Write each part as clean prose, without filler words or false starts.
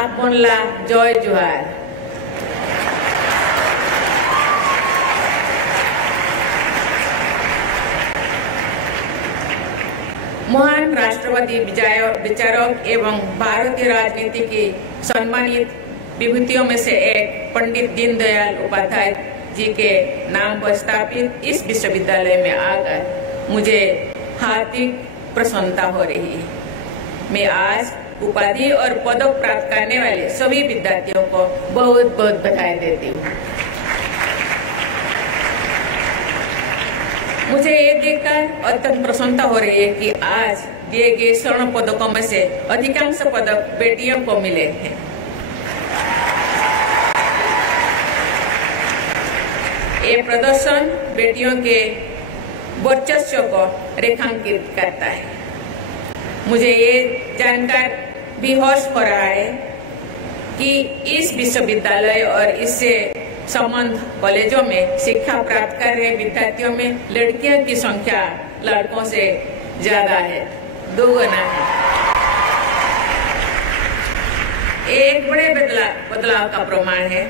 आपमनला जय जोहार। महान राष्ट्रवादी विचारक एवं भारतीय राजनीति की सम्मानित विभूतियों में से एक पंडित दीनदयाल उपाध्याय जी के नाम पर स्थापित इस विश्वविद्यालय में आकर मुझे हार्दिक प्रसन्नता हो रही है। मैं आज उपाधि और पदक प्राप्त करने वाले सभी विद्यार्थियों को बहुत बहुत बधाई देती हूँ। मुझे ये देखकर अत्यंत प्रसन्नता हो रही है कि आज दिए गए स्वर्ण पदकों में से अधिकांश पदक बेटियों को मिले हैं। ये प्रदर्शन बेटियों के वर्चस्व को रेखांकित करता है। मुझे ये जानकर भी हर्ष हो रहा है कि इस विश्वविद्यालय और इससे संबद्ध कॉलेजों में शिक्षा प्राप्त कर रहे विद्यार्थियों में लड़कियों की संख्या लड़कों से ज्यादा है, 2 गुना है। एक बड़े बदलाव का प्रमाण है।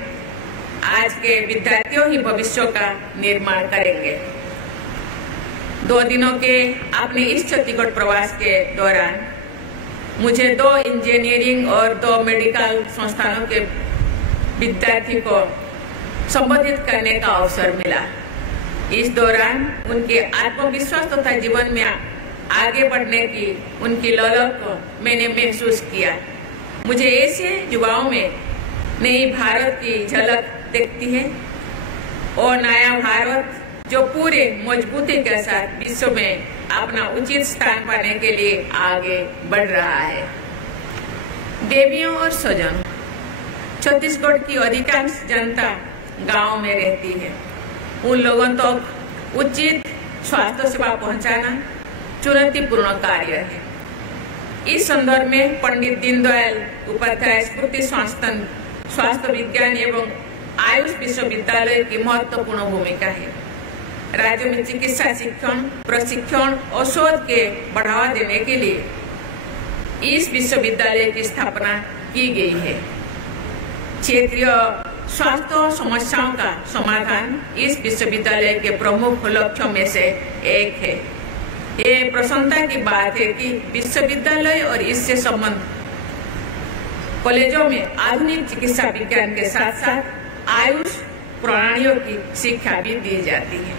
आज के विद्यार्थियों ही भविष्य का निर्माण करेंगे। 2 दिनों के अपने इस छत्तीसगढ़ प्रवास के दौरान मुझे 2 इंजीनियरिंग और 2 मेडिकल संस्थानों के विद्यार्थी को संबोधित करने का अवसर मिला। इस दौरान उनके आत्मविश्वास तथा जीवन में आगे बढ़ने की उनकी ललक को मैंने महसूस किया। मुझे ऐसे युवाओं में नई भारत की झलक दिखती है और नया भारत जो पूरे मजबूती के साथ विश्व में अपना उचित स्थान पाने के लिए आगे बढ़ रहा है। देवियों और स्वजन, छत्तीसगढ़ की अधिकांश जनता गांव में रहती है। उन लोगों तक उचित स्वास्थ्य सेवा पहुंचाना चुनौतीपूर्ण कार्य है। इस संदर्भ में पंडित दीनदयाल उपाध्याय स्मृति स्वास्थ्य विज्ञान एवं आयुष विश्वविद्यालय की महत्वपूर्ण भूमिका है। राज्य में चिकित्सा शिक्षण, प्रशिक्षण और शोध के बढ़ावा देने के लिए इस विश्वविद्यालय की स्थापना की गई है। क्षेत्रीय स्वास्थ्य समस्याओं का समाधान इस विश्वविद्यालय के प्रमुख लक्ष्यों में से एक है। ये प्रसन्नता की बात है कि विश्वविद्यालय और इससे संबंध कॉलेजों में आधुनिक चिकित्सा विज्ञान के साथ साथ आयुष प्रणालियों की शिक्षा भी दी जाती है।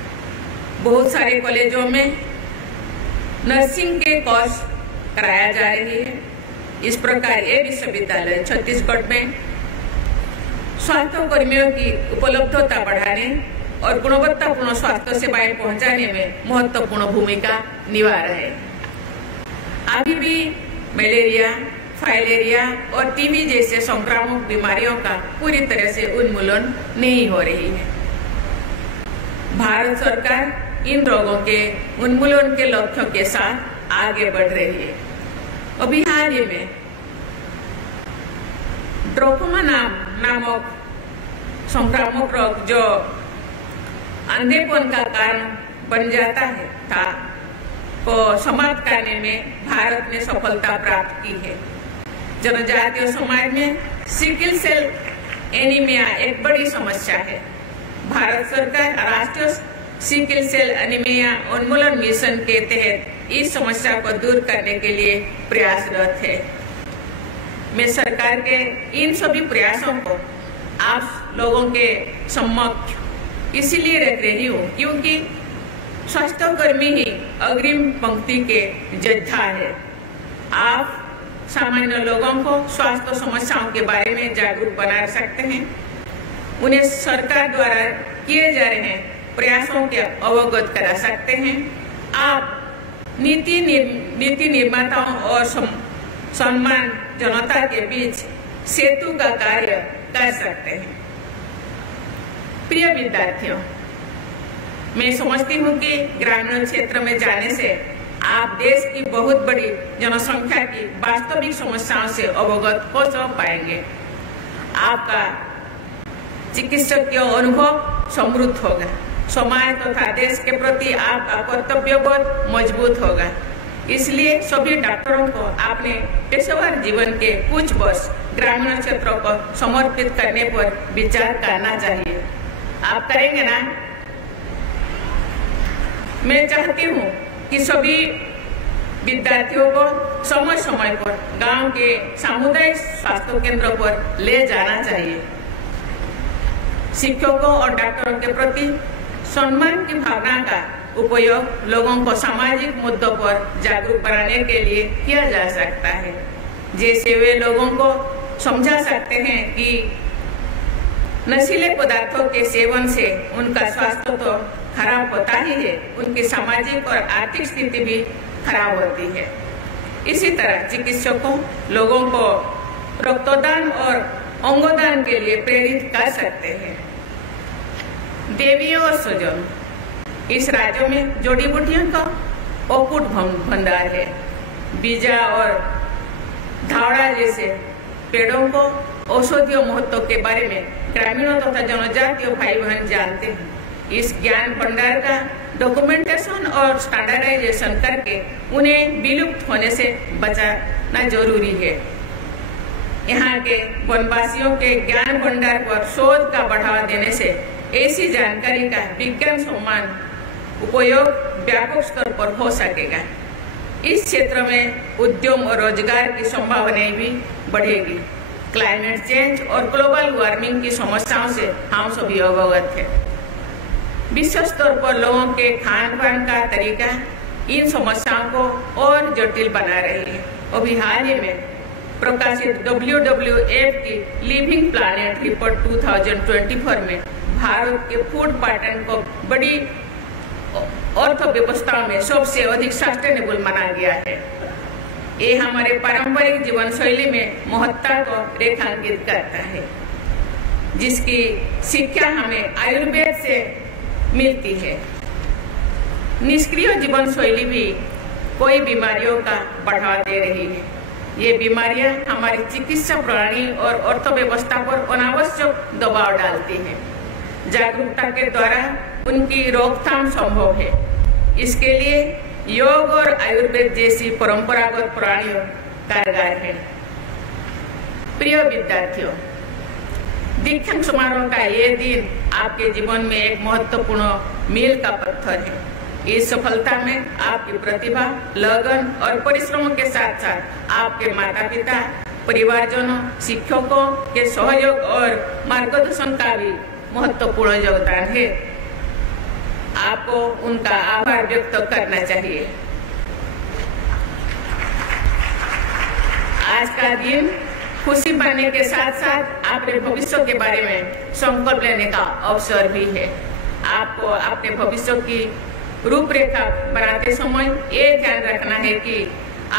बहुत सारे कॉलेजों में नर्सिंग के कोर्स कराया जा रही है। इस प्रकार ये विश्वविद्यालय छत्तीसगढ़ में स्वास्थ्य कर्मियों की उपलब्धता बढ़ाने और गुणवत्तापूर्ण स्वास्थ्य सेवाएं पहुंचाने में महत्वपूर्ण भूमिका निभा रहे हैं। अभी भी मलेरिया, फाइलेरिया और टीबी जैसे संक्रामक बीमारियों का पूरी तरह से उन्मूलन नहीं हो रही है। भारत सरकार इन रोगों के उन्मूलन के लक्ष्यों के साथ आगे बढ़ रही है। अभी हाल ही में ट्रोकोमा नामक संक्रामक रोग जो अंधेपन का कारण बन जाता है को समाप्त करने में भारत ने सफलता प्राप्त की है। जनजातीय समाज में सिकल सेल एनीमिया एक बड़ी समस्या है। भारत सरकार राष्ट्रीय सिकल सेल एनीमिया उन्मूलन मिशन के तहत इस समस्या को दूर करने के लिए प्रयासरत है। मैं सरकार के इन सभी प्रयासों को आप लोगों के समक्ष इसीलिए रख रही हूँ क्योंकि स्वास्थ्य कर्मी ही अग्रिम पंक्ति के योद्धा है। आप सामान्य लोगों को स्वास्थ्य समस्याओं के बारे में जागरूक बना सकते हैं, उन्हें सरकार द्वारा किए जा रहे प्रयासों के अवगत करा सकते हैं। आप नीति निर्माताओं और सम्मान जनता के बीच सेतु का कार्य कर सकते हैं। प्रिय विद्यार्थियों, मैं समझती हूँ कि ग्रामीण क्षेत्र में जाने से आप देश की बहुत बड़ी जनसंख्या की वास्तविक समस्याओं से अवगत हो पाएंगे। आपका चिकित्सकीय अनुभव समृद्ध होगा, समाज तथा देश के प्रति आपका कर्तव्यबोध मजबूत होगा। इसलिए सभी डॉक्टरों को अपने पेशेवर जीवन के कुछ वर्ष ग्रामीण क्षेत्रों को समर्पित करने पर विचार करना चाहिए। आप करेंगे ना? मैं चाहती हूँ कि सभी विद्यार्थियों को समय समय पर गांव के सामुदायिक स्वास्थ्य केंद्रों पर ले जाना चाहिए। शिक्षकों और डॉक्टरों के प्रति सम्मान की भावना का उपयोग लोगों को सामाजिक मुद्दों पर जागरूक बनाने के लिए किया जा सकता है। जैसे वे लोगों को समझा सकते हैं कि नशीले पदार्थों के सेवन से उनका स्वास्थ्य तो खराब होता ही है, उनकी सामाजिक और आर्थिक स्थिति भी खराब होती है। इसी तरह चिकित्सकों लोगों को रक्तदान और अंगदान के लिए प्रेरित कर सकते हैं। देवियों और स्वजन, इस राज्य में जड़ी बूटियों का अकूट भंडार है। बीजा और धावड़ा जैसे पेड़ों को औषधीय महत्व के बारे में ग्रामीणों तथा जनजातीय भाई बहन जानते हैं। इस ज्ञान भंडार का डॉक्यूमेंटेशन और स्टैंडर्डाइजेशन करके उन्हें विलुप्त होने से बचाना जरूरी है। यहाँ के वनवासियों के ज्ञान भंडार पर शोध का बढ़ावा देने से ऐसी जानकारी का विज्ञान सम्मान उपयोग व्यापक स्तर पर हो सकेगा। इस क्षेत्र में उद्यम और रोजगार की संभावनाएं भी बढ़ेगी। क्लाइमेट चेंज और ग्लोबल वार्मिंग की समस्याओं से हम सभी अवगत हैं। विश्व स्तर पर लोगों के खान पान का तरीका इन समस्याओं को और जटिल बना रही है। अभी हाल ही में प्रकाशित WWF की लिविंग प्लैनेट रिपोर्ट 2024 में भारत के फूड पैटर्न को बड़ी अर्थव्यवस्था में सबसे अधिक सस्टेनेबल माना गया है। ये हमारे पारंपरिक जीवन शैली में महत्ता को रेखांकित करता है, जिसकी शिक्षा हमें आयुर्वेद से मिलती है। निष्क्रिय जीवन शैली भी कोई बीमारियों का बढ़ावा दे रही है। ये बीमारियां हमारी चिकित्सा प्रणाली और अर्थव्यवस्था पर अनावश्यक दबाव डालती हैं। जागरूकता के द्वारा उनकी रोकथाम संभव है। इसके लिए योग और आयुर्वेद जैसी परंपरागत प्रणालियां कारगर है। प्रिय विद्यार्थियों, दीक्षांत समारोह का ये दिन आपके जीवन में एक महत्वपूर्ण मील का पत्थर है। इस सफलता में आपकी प्रतिभा, लगन और परिश्रम के साथ साथ आपके माता पिता, परिवारजनों, शिक्षकों के सहयोग और मार्गदर्शन का भी महत्वपूर्ण योगदान है। आपको उनका आभार व्यक्त करना चाहिए। आज का दिन खुशी पाने के साथ साथ अपने भविष्य के बारे में संकल्प लेने का अवसर भी है। आपको अपने भविष्य की रूपरेखा बनाते समय ये ध्यान रखना है कि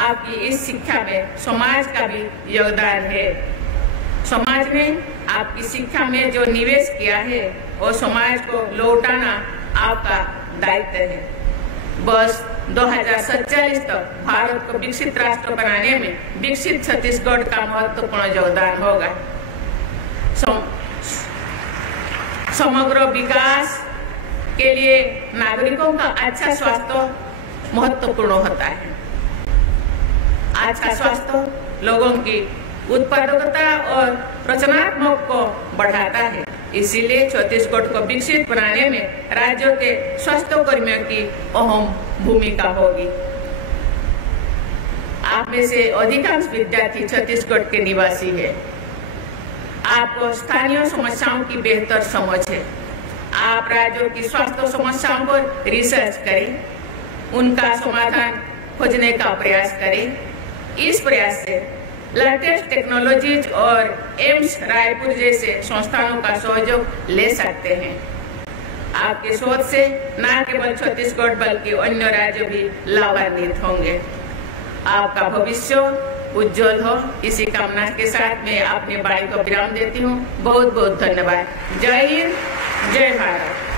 आपकी इस शिक्षा में समाज का भी योगदान है। समाज ने आपकी शिक्षा में जो निवेश किया है वो समाज को लौटाना आपका दायित्व है। बस 2047 तक भारत को विकसित राष्ट्र बनाने में विकसित छत्तीसगढ़ का महत्वपूर्ण योगदान होगा। समग्र विकास के लिए नागरिकों का अच्छा स्वास्थ्य महत्वपूर्ण होता है। अच्छा स्वास्थ्य लोगों की उत्पादकता और रचनात्मक को बढ़ाता है। इसीलिए छत्तीसगढ़ को विकसित बनाने में राज्यों के स्वास्थ्य कर्मियों की अहम भूमिका होगी। आप में से अधिकांश विद्यार्थी छत्तीसगढ़ के निवासी है। आपको स्थानीय समस्याओं की बेहतर समझ है। आप राज्यों की स्वास्थ्य समस्याओं पर रिसर्च करें, उनका समाधान खोजने का प्रयास करें। इस प्रयास से लेटेस्ट टेक्नोलॉजीज और एम्स रायपुर जैसे संस्थानों का सहयोग ले सकते हैं। आपके शोध से न केवल छत्तीसगढ़ बल्कि अन्य राज्य भी लाभान्वित होंगे। आपका भविष्य उज्जवल हो, इसी कामना के साथ मैं अपनी वाणी को विराम देती हूँ। बहुत बहुत धन्यवाद। जय हिंद, जय भारत।